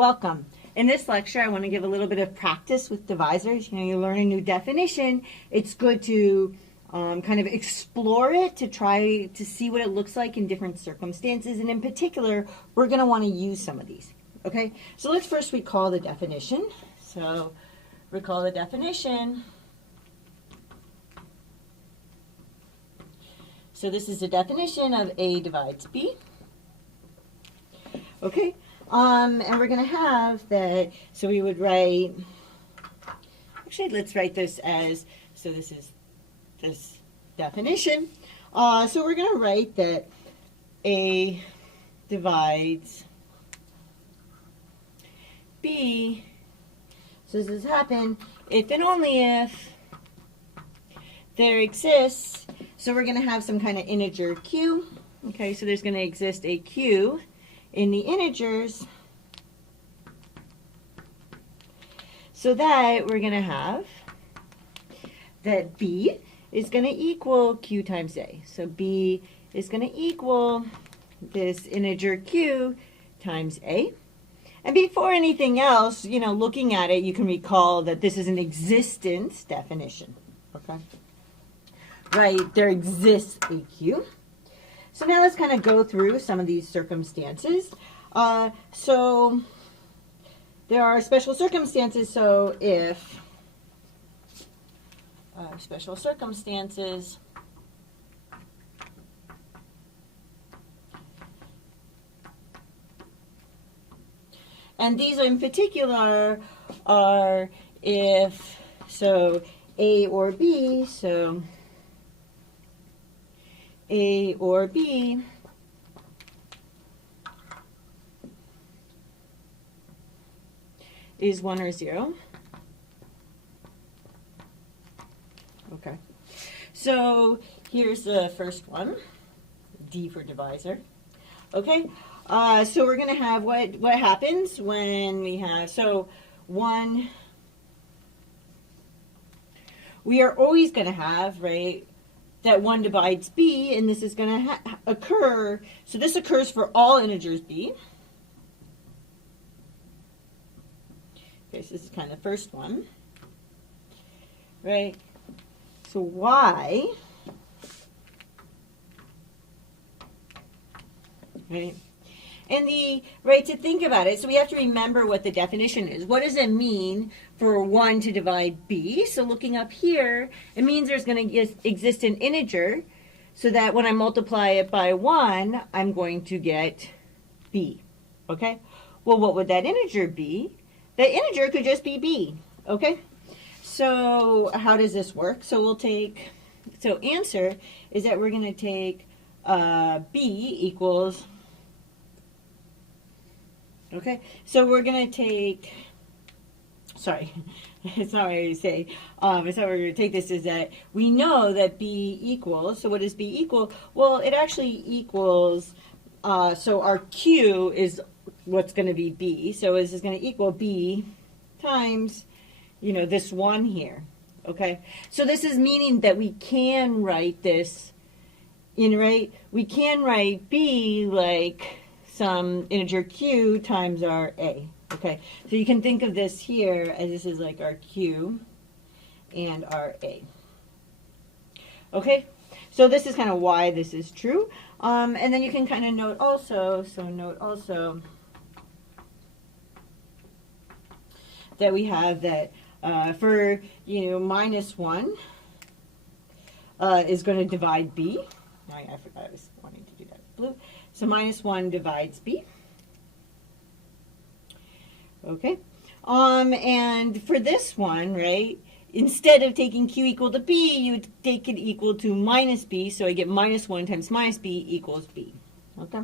Welcome. In this lecture, I want to give a little bit of practice with divisors. You learn a new definition. It's good to kind of explore it, to try to see what it looks like in different circumstances. And in particular, we're going to want to use some of these. Okay, so let's first recall the definition. So recall the definition. So this is the definition of A divides B. Okay, and we're going to have that, so we would write, actually let's write this as, so this is this definition. So we're going to write that A divides B. So this has happened if and only if there exists, so we're going to have some kind of integer q. Okay, so there's going to exist a q in the integers, so that we're going to have that B is going to equal q times A. So B is going to equal this integer q times A. And before anything else, looking at it, you can recall that this is an existence definition. Okay? Right, there exists a q. So now let's kind of go through some of these circumstances. So there are special circumstances. So if special circumstances and these in particular are if so A or B, so A or B is 1 or 0. Okay. So here's the first one, D for divisor. Okay. So we're going to have what happens when we have, so 1, we are always going to have, right, that 1 divides B, and this is going to occur, so this occurs for all integers B. Okay, so this is kind of the first one, right? So Y, right? And to think about it, so we have to remember what the definition is. What does it mean for 1 to divide B? So looking up here, it means there's going to exist an integer, so that when I multiply it by 1, I'm going to get B. Okay? Well, what would that integer be? The integer could just be B. Okay? So how does this work? So answer is that we're going to take B equals, okay, so we're going to take, sorry, it's not what I say, it's not what we're going to take this, is that we know that B equals, so what does B equal? Well, it actually equals, so our Q is what's going to be B, so this is going to equal B times, this 1 here, okay? So this is meaning that we can write this we can write B like some integer q times our A, okay? So you can think of this here as this is like our Q and our A, okay? So this is kind of why this is true. And then you can kind of note also that we have that for, minus 1 is going to divide B. I forgot I was wanting to do that blue. So minus 1 divides B. Okay. And for this one, right, instead of taking Q equal to B, you would take it equal to minus B. So I get minus 1 times minus B equals B. Okay.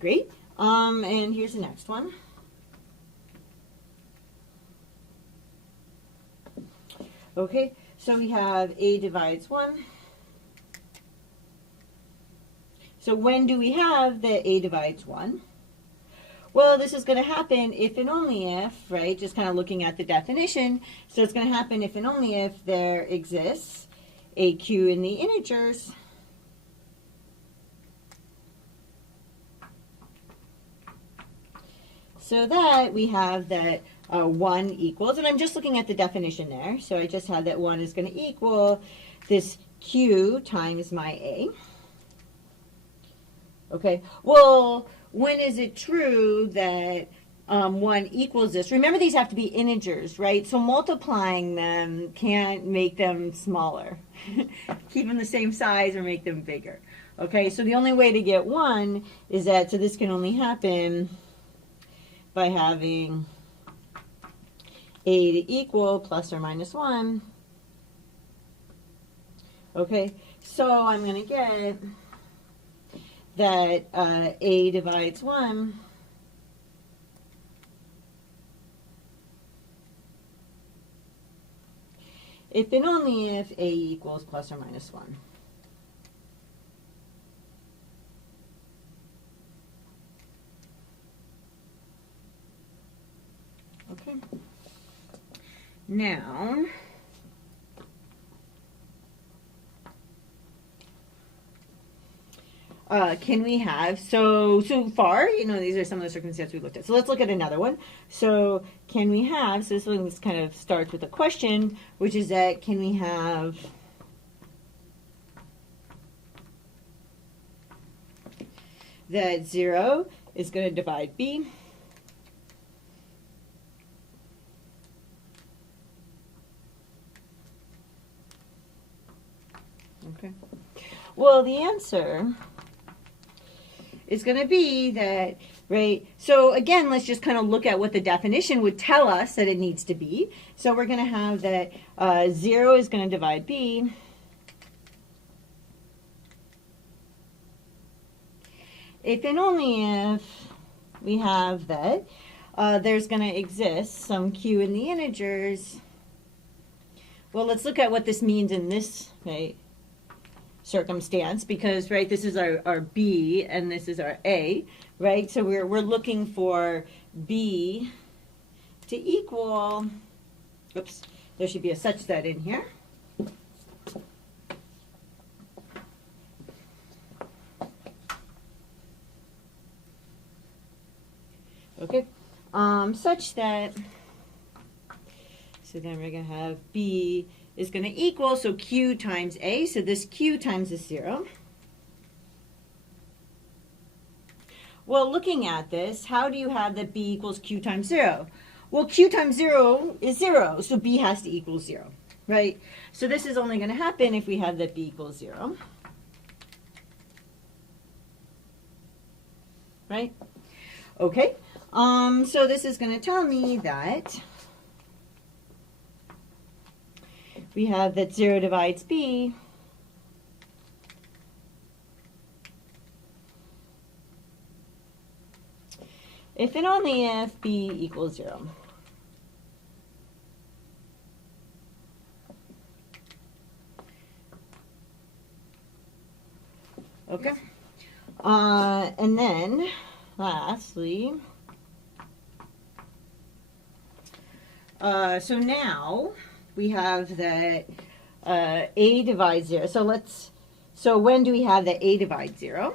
Great. And here's the next one. Okay, so we have A divides 1. So when do we have that A divides 1? Well, this is going to happen if and only if, right, just kind of looking at the definition. So it's going to happen if and only if there exists a q in the integers so that we have that 1 equals, and I'm just looking at the definition there, so I just have that 1 is going to equal this Q times my A. Okay, well, when is it true that 1 equals this? Remember, these have to be integers, right? So multiplying them can't make them smaller. Keep them the same size or make them bigger. Okay, so the only way to get 1 is that, so this can only happen by having A to equal plus or minus 1. Okay, so I'm going to get that A divides 1 if and only if A equals plus or minus 1. Okay. Now, can we have, so far, you know, these are some of the circumstances we looked at. So let's look at another one. So can we have, so this one kind of starts with a question, which is that can we have that 0 is going to divide B. Okay. Well, the answer is going to be that, right? So again, let's just kind of look at what the definition would tell us that it needs to be. So we're going to have that 0 is going to divide B. If and only if we have that there's going to exist some Q in the integers. Well, let's look at what this means in this, right, circumstance, because, right, this is our B and this is our A, right? So we're looking for B to equal, oops, there should be a such that in here. Okay, such that, so then we're going to have B is going to equal, so Q times A, so this Q times this 0. Well, looking at this, how do you have that B equals Q times 0? Well, Q times 0 is 0, so B has to equal 0, right? So this is only going to happen if we have that B equals 0. Right? Okay, so this is going to tell me that we have that 0 divides B. If and only if B equals 0. Okay. And then, lastly, so now we have that A divides 0. So when do we have that A divides 0?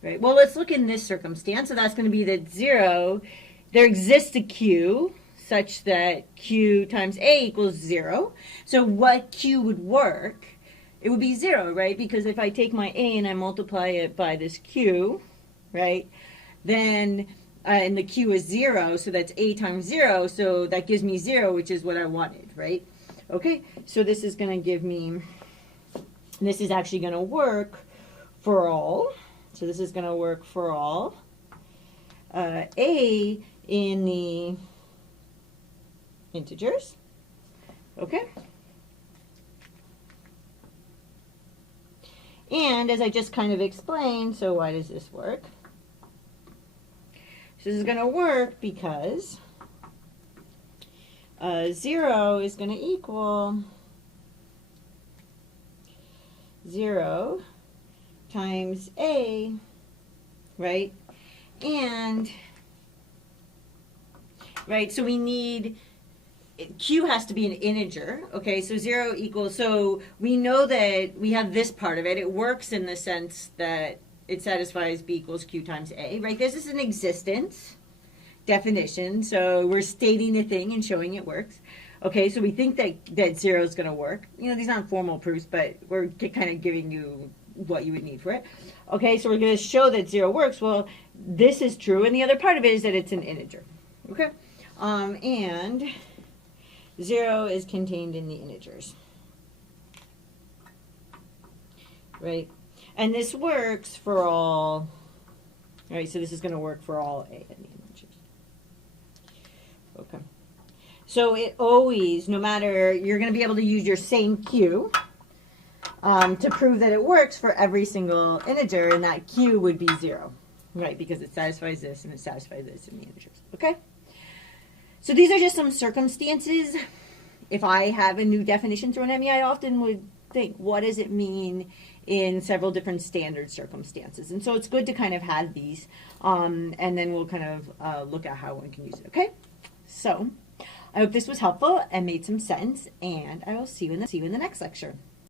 Right, well, let's look in this circumstance. So that's going to be that 0, there exists a Q such that Q times A equals 0. So what Q would work? It would be 0, right? Because if I take my A and I multiply it by this Q, right, then, and the Q is 0, so that's A times 0, so that gives me 0, which is what I wanted, right? Okay, so this is going to give me, this is actually going to work for all. So this is going to work for all A in the integers. Okay. And as I just kind of explained, so why does this work? So this is going to work because 0 is going to equal 0 times A, right? And, right, so we need, Q has to be an integer, okay? So 0 equals, so we know that we have this part of it. It works in the sense that it satisfies B equals Q times A, right? This is an existence definition, so we're stating a thing and showing it works. Okay, so we think that 0 is going to work. You know, these aren't formal proofs, but we're kind of giving you what you would need for it. Okay, so we're going to show that 0 works. Well, this is true, and the other part of it is that it's an integer. Okay, and 0 is contained in the integers. Right, and this works for all. Right, so this is going to work for all A in the integers. Okay. So it always, no matter, you're going to be able to use your same Q to prove that it works for every single integer, and that Q would be 0, right? Because it satisfies this and it satisfies this in the integers, okay? So these are just some circumstances. If I have a new definition thrown at me, I often would think, what does it mean in several different standard circumstances? And so it's good to kind of have these, and then we'll kind of look at how one can use it, okay? So I hope this was helpful and made some sense, and I will see you in the next lecture.